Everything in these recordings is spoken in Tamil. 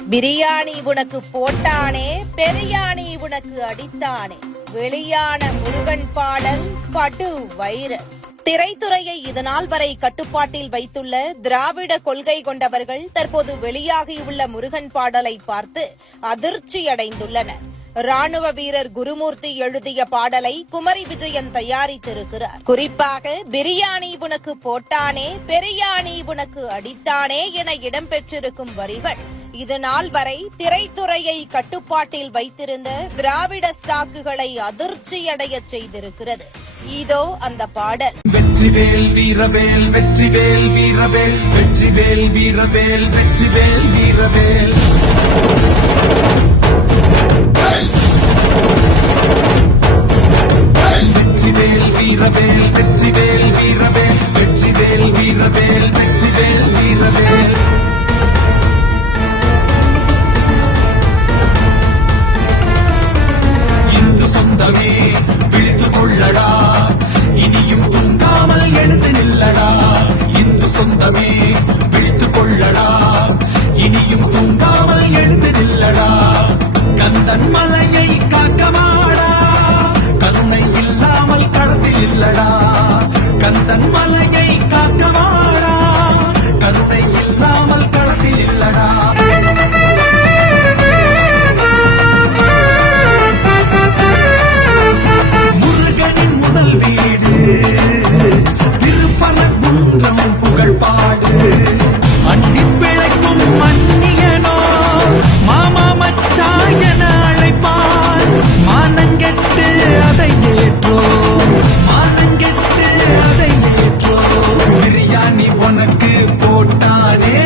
பிரியாணி உனக்கு போட்டானே, பெரியாணி உனக்கு அடித்தானே. வெளியான முருகன் பாடல் படு வைரல். திரைத்துறையை இதுநாள் வரை கட்டுப்பாட்டில் வைத்துள்ள திராவிட கொள்கை கொண்டவர்கள் தற்போது வெளியாகியுள்ள முருகன் பாடலை பார்த்து அதிர்ச்சியடைந்துள்ளனர். ராணுவ வீரர் குருமூர்த்தி எழுதிய பாடலை குமரி விஜயன் தயாரித்திருக்கிறார். குறிப்பாக பிரியாணி உனக்கு போட்டானே, பெரியாணி உனக்கு அடித்தானே என இடம்பெற்றிருக்கும் வரிகள் இதுநாள் வரை திரைத்துறையை கட்டுப்பாட்டில் வைத்திருந்த திராவிட ஸ்டாக்குகளை அதிர்ச்சியடைய செய்திருக்கிறது. இதோ அந்த பாடல். வெற்றிவேல் வீரவேல், வெற்றிவேல் வீரவேல், வெற்றிவேல் வீரவேல், வெற்றிவேல் வீரவேல். வெற்றிவேல் வீரவேல், வெற்றிவேல் வீரவேல், வெற்றிவேல் வீரவேல், வெற்றிவேல் வீரவேல். இந்து சொந்தமே விழித்துக் கொள்ளடா, இனியும் தூங்காமல் எழுந்து நில்லடா. இந்து சொந்தமே விழித்துக் கொள்ளடா, இனியும் தூங்காமல் எழுந்து நில்லடா. கந்தன் மலையை காக்கமாடா, கருணை இல்லாமல் களத்தில் இல்லடா. கந்தன் மலையை காக்கமாடா, கருணை இல்லாமல் களத்தில் இல்லடா. முருகனின் முதல் வீடு திருப்பரங்குன்றம் புகழ் பாடு. அண்டி பிழைக்கும் மன்னியனோ மாமா மச்சாயன அழைப்பான். மானங்கெட்டு அதை ஏற்றோம், மானங்கெட்டு அதை ஏற்றோம். பிரியாணி உனக்கு போட்டானே,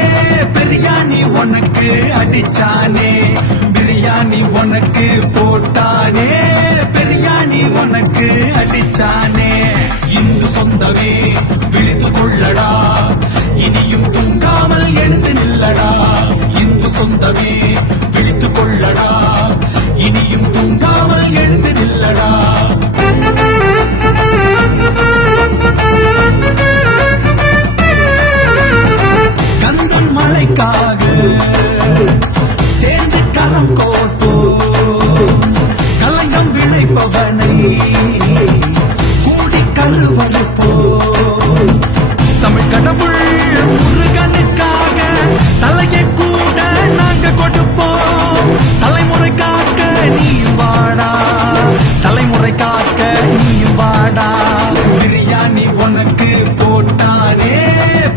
பிரியாணி உனக்கு அடிச்சானே. பிரியாணி உனக்கு போட்டானே, பிரியாணி உனக்கு அடிச்சானே. இந்து சொந்தமே விழித்துக் கொள்ளடா, இனியும் தூங்காமல் எழுந்து நில்லடா. இந்து சொந்தமே விழித்துக் கொள்ளடா, இனியும் தூங்காமல் எழுந்து நில்லடா. கந்தன் மலைக்காக சேர்ந்து கரம் கோத்தோ, கலங்கம் விளைப்பவனை கூடி கருவறுப்போ. தமிழ் கடவுள் முருகனுக்காக தலையை கூட நாங்க கொடுப்போம். தலைமுறை காக்க நீயும் வாடா, தலைமுறை காக்க நீயும் வாடா. பிரியாணி உனக்கு போட்டானே,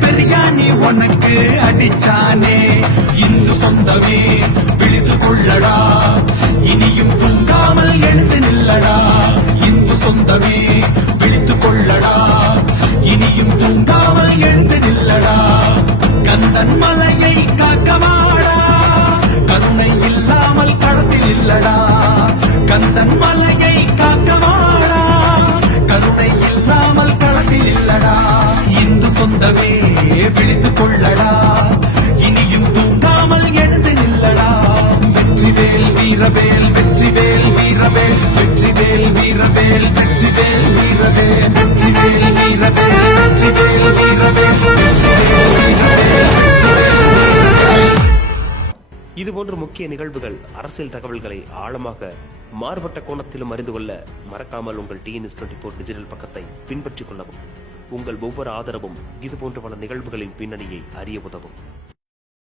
பிரியாணி உனக்கு அடிச்சானே. இந்து சொந்தமே விழித்துக் கொள்ளடா, இனியும் தூங்காமல் எழுந்து நில்லடா. இந்து சொந்தமே விழித்துக் கொள்ளடா, இனியும் தூங்காமல் எழுந்து நில்லடா. கந்தன் மலையை காக்கமாடா, கருணை இல்லாமல் களத்தில் இல்லடா. கந்தன் மலையை காக்கமாடா, கருணை இல்லாமல் களத்தில் இல்லடா. இந்து சொந்தமே விழித்துக் கொள்ளடா, இனியும் தூங்காமல் எழுந்து நில்லடா. வெற்றிவேல் வீரவேல், வெற்றிவேல் வீரவேல், வெற்றிவேல் வீரவேல், வெற்றிவேல் வீரவேல், வெற்றிவேல் வீரவேல், வெற்றிவேல் வீரவேல், வெற்றிவேல் வீரவேல், வெற்றிவேல் வீரவேல். இதுபோன்ற முக்கிய நிகழ்வுகள், அரசியல் தகவல்களை ஆழமாக மாறுபட்ட கோணத்திலும் அறிந்து கொள்ள மறக்காமல் உங்கள் TNS24 டிஜிட்டல் பக்கத்தை பின்பற்றிக் கொள்ளவும். உங்கள் ஒவ்வொரு ஆதரவும் இதுபோன்ற பல நிகழ்வுகளின் பின்னணியை அறிய உதவும்.